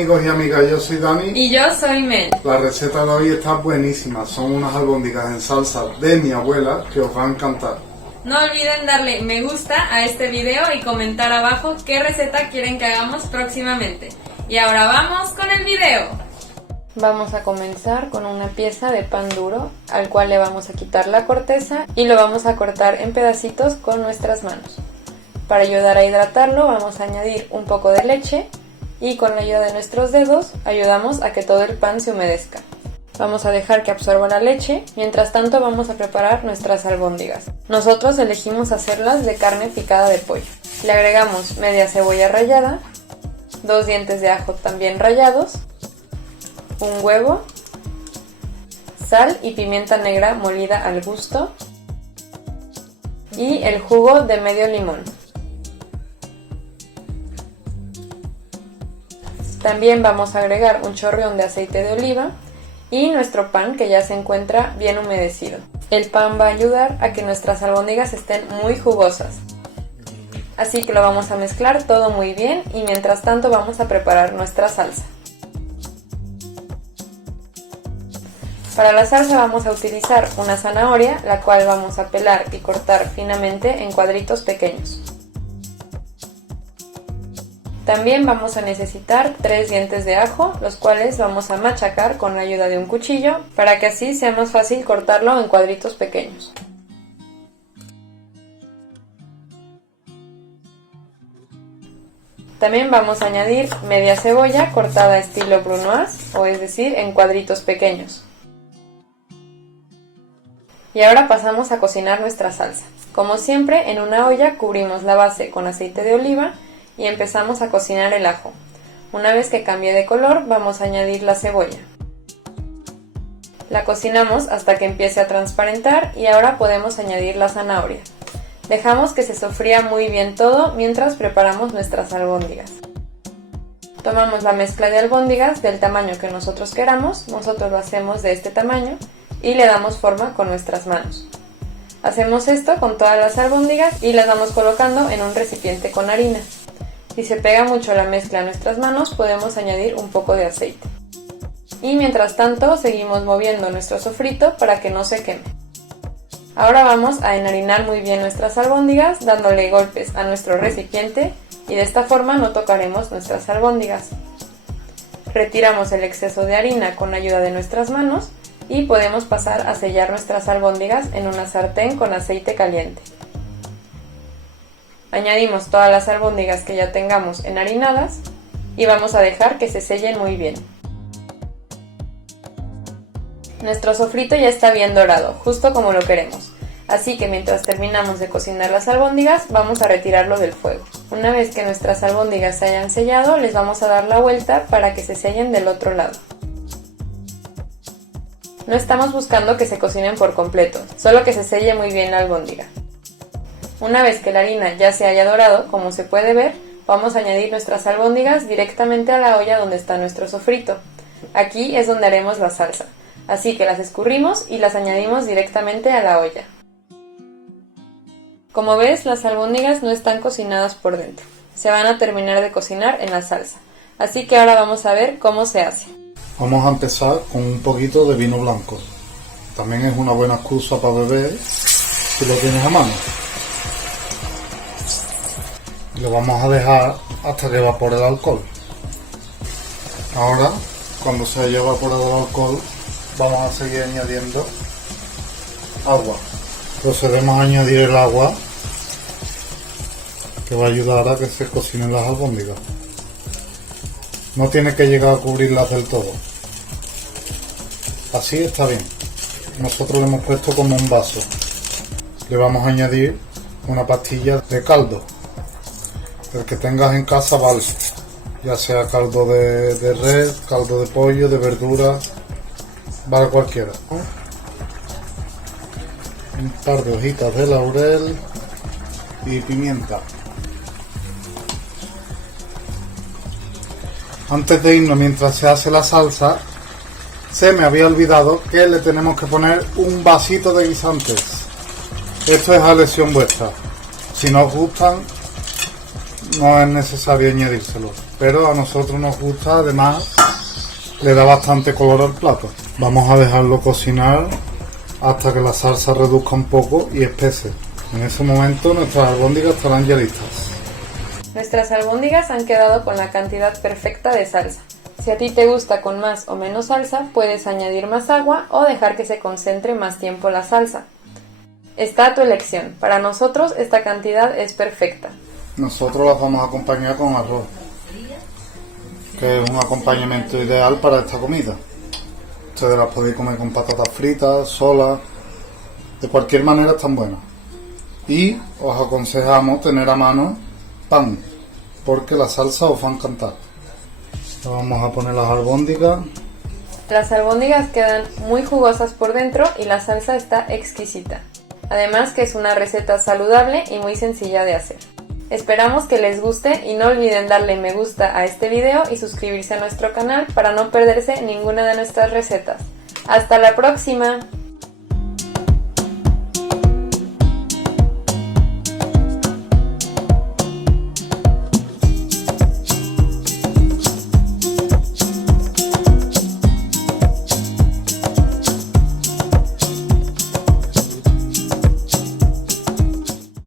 amigos y amigas, yo soy Dani. Y yo soy Mel. La receta de hoy está buenísima, son unas albóndigas en salsa de mi abuela que os va a encantar. No olviden darle me gusta a este video y comentar abajo qué receta quieren que hagamos próximamente. Y ahora vamos con el video. Vamos a comenzar con una pieza de pan duro al cual le vamos a quitar la corteza y lo vamos a cortar en pedacitos con nuestras manos. Para ayudar a hidratarlo vamos a añadir un poco de leche y con la ayuda de nuestros dedos ayudamos a que todo el pan se humedezca. Vamos a dejar que absorba la leche, mientras tanto vamos a preparar nuestras albóndigas. Nosotros elegimos hacerlas de carne picada de pollo. Le agregamos media cebolla rallada, 2 dientes de ajo también rallados, un huevo, sal y pimienta negra molida al gusto y el jugo de medio limón. También vamos a agregar un chorreón de aceite de oliva y nuestro pan que ya se encuentra bien humedecido. El pan va a ayudar a que nuestras albóndigas estén muy jugosas. Así que lo vamos a mezclar todo muy bien y mientras tanto vamos a preparar nuestra salsa. Para la salsa vamos a utilizar una zanahoria, la cual vamos a pelar y cortar finamente en cuadritos pequeños. También vamos a necesitar 3 dientes de ajo, los cuales vamos a machacar con la ayuda de un cuchillo para que así sea más fácil cortarlo en cuadritos pequeños. También vamos a añadir media cebolla cortada estilo brunoise, o es decir, en cuadritos pequeños. Y ahora pasamos a cocinar nuestra salsa. Como siempre, en una olla cubrimos la base con aceite de oliva y empezamos a cocinar el ajo. Una vez que cambie de color, vamos a añadir la cebolla. La cocinamos hasta que empiece a transparentar y ahora podemos añadir la zanahoria. Dejamos que se sofría muy bien todo mientras preparamos nuestras albóndigas. Tomamos la mezcla de albóndigas del tamaño que nosotros queramos, nosotros lo hacemos de este tamaño y le damos forma con nuestras manos. Hacemos esto con todas las albóndigas y las vamos colocando en un recipiente con harina. Si se pega mucho la mezcla a nuestras manos, podemos añadir un poco de aceite. Y mientras tanto, seguimos moviendo nuestro sofrito para que no se queme. Ahora vamos a enharinar muy bien nuestras albóndigas, dándole golpes a nuestro recipiente y de esta forma no tocaremos nuestras albóndigas. Retiramos el exceso de harina con ayuda de nuestras manos y podemos pasar a sellar nuestras albóndigas en una sartén con aceite caliente. Añadimos todas las albóndigas que ya tengamos enharinadas y vamos a dejar que se sellen muy bien. Nuestro sofrito ya está bien dorado, justo como lo queremos, así que mientras terminamos de cocinar las albóndigas vamos a retirarlo del fuego. Una vez que nuestras albóndigas se hayan sellado, les vamos a dar la vuelta para que se sellen del otro lado. No estamos buscando que se cocinen por completo, solo que se selle muy bien la albóndiga. Una vez que la harina ya se haya dorado, como se puede ver, vamos a añadir nuestras albóndigas directamente a la olla donde está nuestro sofrito. Aquí es donde haremos la salsa, así que las escurrimos y las añadimos directamente a la olla. Como ves, las albóndigas no están cocinadas por dentro, se van a terminar de cocinar en la salsa, así que ahora vamos a ver cómo se hace. Vamos a empezar con un poquito de vino blanco. También es una buena excusa para beber si lo tienes a mano. Lo vamos a dejar hasta que evapore el alcohol. Ahora, cuando se haya evaporado el alcohol, vamos a seguir añadiendo agua. Procedemos a añadir el agua que va a ayudar a que se cocinen las albóndigas. No tiene que llegar a cubrirlas del todo. Así está bien. Nosotros le hemos puesto como un vaso. Le vamos a añadir una pastilla de caldo. El que tengas en casa vale. Ya sea caldo de res, caldo de pollo, de verdura, vale cualquiera. Un par de hojitas de laurel y pimienta. Antes de irnos, mientras se hace la salsa, se me había olvidado que le tenemos que poner un vasito de guisantes. Esto es a elección vuestra. Si no os gustan, no es necesario añadírselo. pero a nosotros nos gusta, además le da bastante color al plato. Vamos a dejarlo cocinar hasta que la salsa reduzca un poco y espese. En ese momento nuestras albóndigas estarán ya listas. Nuestras albóndigas han quedado con la cantidad perfecta de salsa. Si a ti te gusta con más o menos salsa, puedes añadir más agua o dejar que se concentre más tiempo la salsa. Está a tu elección. Para nosotros esta cantidad es perfecta. Nosotros las vamos a acompañar con arroz, que es un acompañamiento ideal para esta comida. Ustedes las podéis comer con patatas fritas, solas, de cualquier manera están buenas. Y os aconsejamos tener a mano pan, porque la salsa os va a encantar. Vamos a poner las albóndigas. Las albóndigas quedan muy jugosas por dentro y la salsa está exquisita. Además que es una receta saludable y muy sencilla de hacer. Esperamos que les guste y no olviden darle me gusta a este video y suscribirse a nuestro canal para no perderse ninguna de nuestras recetas. ¡Hasta la próxima!